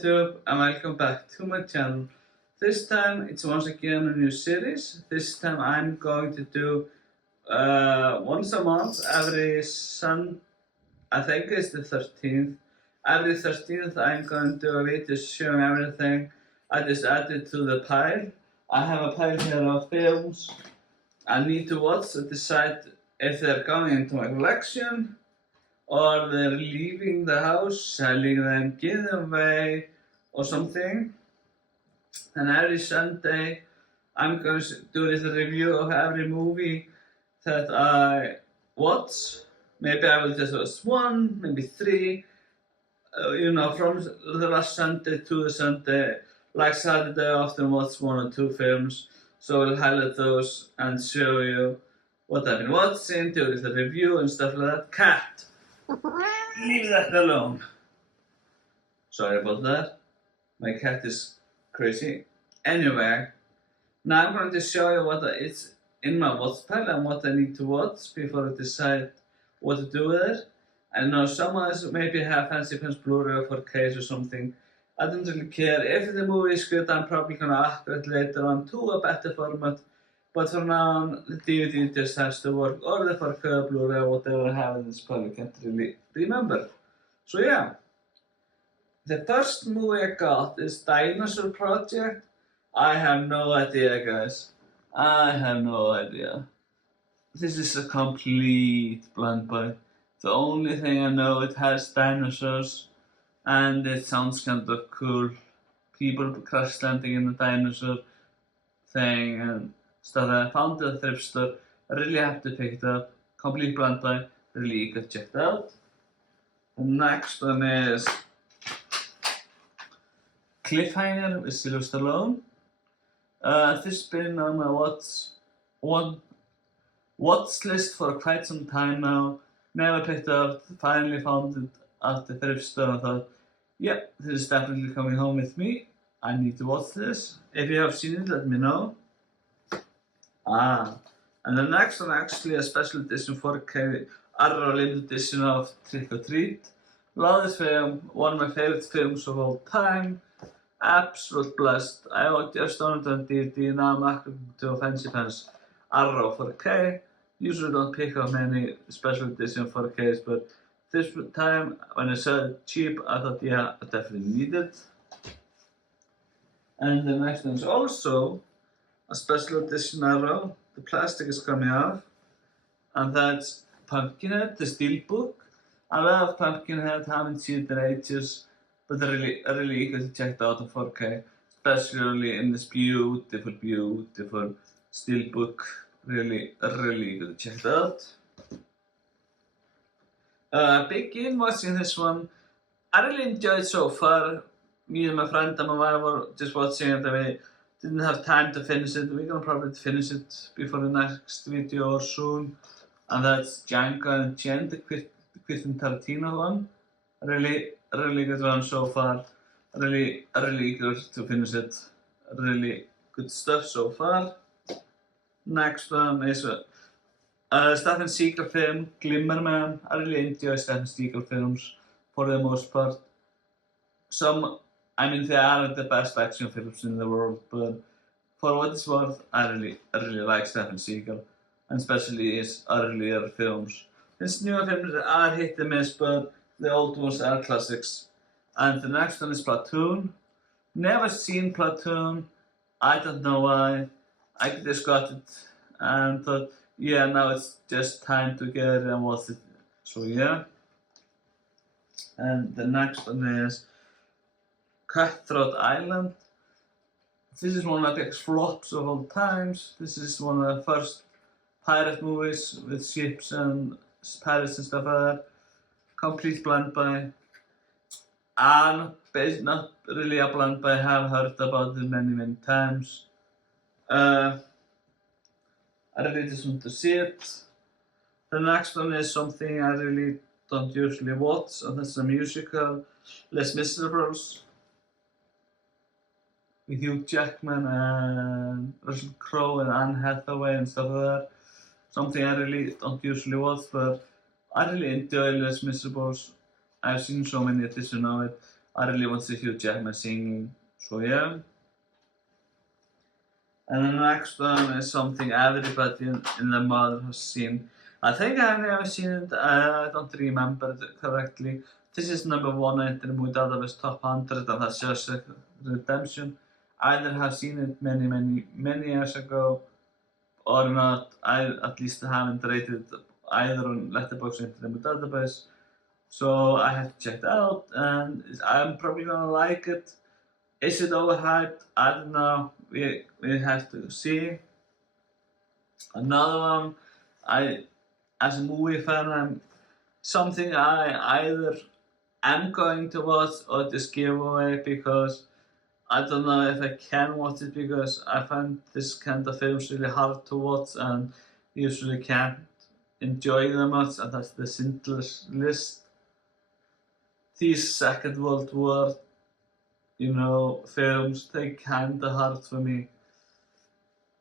YouTube and welcome back to my channel. This time it's once again a new series. This time I'm going to do once a month every I think it's the 13th. Every 13th I'm going to do a video showing everything I just added to the pile. I have a pile here of films I need to watch to decide if they're going into my collection or they're leaving the house, selling them, giving them away, or something. And every Sunday, I'm going to do a little review of every movie that I watch. Maybe I will just watch one, maybe three, from the last Sunday to the Sunday. Like Saturday, I often watch one or two films, so I'll highlight those and show you what I've been watching, do a little review and stuff like that. Cat! Leave that alone. Sorry about that. My cat is crazy. Anyway, now I'm going to show you what is in my watch pile and what I need to watch before I decide what to do with it. I know some of us maybe have fancy pants Blu-ray or 4K or something. I don't really care. If the movie is good, I'm probably going to upgrade later on to a better format. But for now, the DVD just has to work, or the 4K Blu-ray, or whatever I have in this pile, I can't really remember. So yeah, the first movie I got is Dinosaur Project. I have no idea, guys. I have no idea. This is a complete blank buy. The only thing I know, it has dinosaurs, and it sounds kind of cool. People crash landing in a dinosaur thing, and stuff. I found it at a thrift store. I really have to pick it up. Complete blind buy. Really eager to check it out. The next one is Cliffhanger with Sylvester Stallone. This has been on my watch list for quite some time now. Never picked it up. Finally found it at the thrift store and thought, yep, this is definitely coming home with me. I need to watch this. If you have seen it, let me know. And the next one actually a special edition 4K Arrow limited edition of Trick or Treat. Love this film, one of my favorite films of all time. Absolute blessed. I just owned it on DVD, now I'm upgrading to a fancy pants Arrow 4K. Usually don't pick up many special edition 4Ks, but this time when I saw it cheap, I thought, yeah, I definitely need it. And the next one is also a special edition Arrow. The plastic is coming off, and that's Pumpkinhead, the steelbook. I love Pumpkinhead, haven't seen it in ages, but I really eager to check it out on 4K, especially in this beautiful steelbook. Really eager to check it out. Begin watching this one. I really enjoyed it so far. Me and my friend and my wife were just watching it, and we didn't have time to finish it. We're gonna probably finish it before the next video or soon. And that's Django Unchained, the Quentin Tarantino one. Really good one so far. Really eager to finish it. Really good stuff so far. Next one is Stephen Seagal film, Glimmerman. I really enjoy Stephen Seagal films for the most part. They aren't the best action films in the world, but for what it's worth, I really like Stephen Seagal, and especially his earlier films. His newer films are hit and miss, but the old ones are classics. And the next one is Platoon. Never seen Platoon. I don't know why. I just got it and thought, yeah, now it's just time to get it and watch it. So yeah. And the next one is Cutthroat Island. This is one of the biggest flops of all times. This is one of the first pirate movies with ships and pirates and stuff like that. Complete blind buy. And not really a blind buy. I have heard about it many times. I really just want to see it. The next one is something I really don't usually watch, and that's a musical, Les Miserables, with Hugh Jackman and Russell Crowe and Anne Hathaway and stuff like that. Something I really don't usually watch, but I really enjoy Les Miserables. I've seen so many editions of it. I really want to see Hugh Jackman singing, so yeah. And the next one is something everybody in the mother has seen. I think I've never seen it, I don't remember it correctly. This is number 1 in the movie database top 100, and that's Shawshank Redemption. I either have seen it many years ago or not. I at least haven't rated it either on Letterboxd or in the movie database. So I have to check it out, and I'm probably gonna like it. Is it overhyped? I don't know. We have to see. Another one, as a movie fan, I'm something I either am going to watch or just give away because I don't know if I can watch it because I find this kind of films really hard to watch and usually can't enjoy them much, and that's the Schindler's List. These Second World War, films, they kinda hard for me.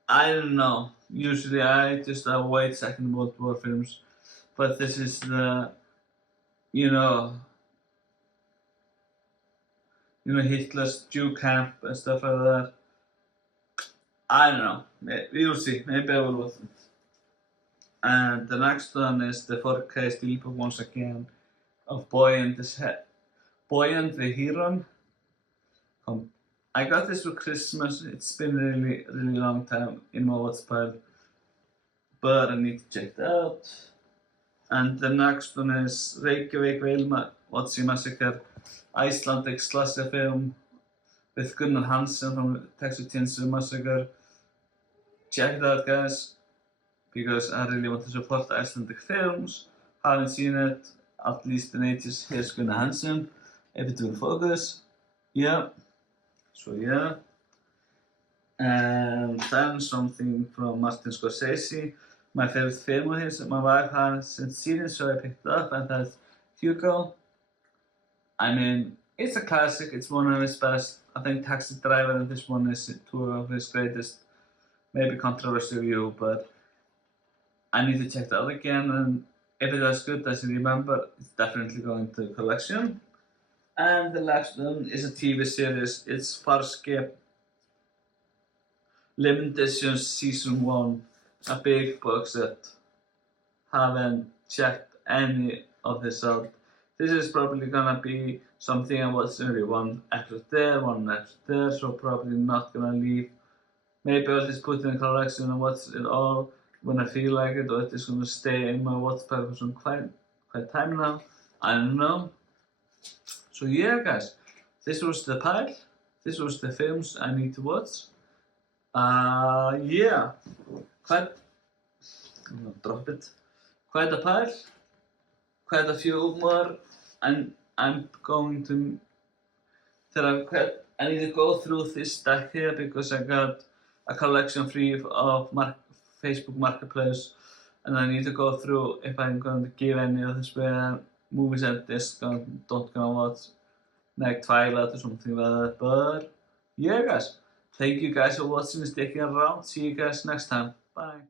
I don't know. Usually I just avoid Second World War films, but this is the, you know, Hitler's Jew camp and stuff like that. I don't know. We'll see. Maybe I will watch it. And the next one is the 4K Steelbook once again of Boy and the Heron. I got this for Christmas. It's been a really, really long time in my watch pile, but I need to check it out. And the next one is Reykjavík Whale Massacre, Icelandic slasher film with Gunnar Hansen from Texas Chainsaw Massacre. Check it out, guys, because I really want to support Icelandic films. Haven't seen it, at least in ages. Here's Gunnar Hansen, if it will focus. Yeah. So yeah. And then something from Martin Scorsese, my favorite film of his. My wife hasn't seen it, so I picked it up, and that's Hugo. I mean, it's a classic, it's one of his best. I think Taxi Driver and this one is two of his greatest, maybe controversial view, but I need to check that out again, and if it was good as I remember, it's definitely going to the collection. And the last one is a TV series. It's Farscape Limited Edition Season 1, a big box set. Haven't checked any of this out. This is probably gonna be something I watch maybe one episode there, one episode there, so probably not gonna leave. Maybe I'll just put it in a collection and watch it all when I feel like it, or it's just gonna stay in my watch pile for some quite time now. I don't know. So yeah, guys, this was the pile. This was the films I need to watch. Yeah, I'm gonna drop it. Quite a pile, quite a few more, and I'm going to. I need to go through this stack here because I got a collection free of Facebook Marketplace, and I need to go through if I'm going to give any of this movies at this don't gonna watch, like Twilight or something like that. But yeah, guys, thank you guys for watching and sticking around. See you guys next time. Bye.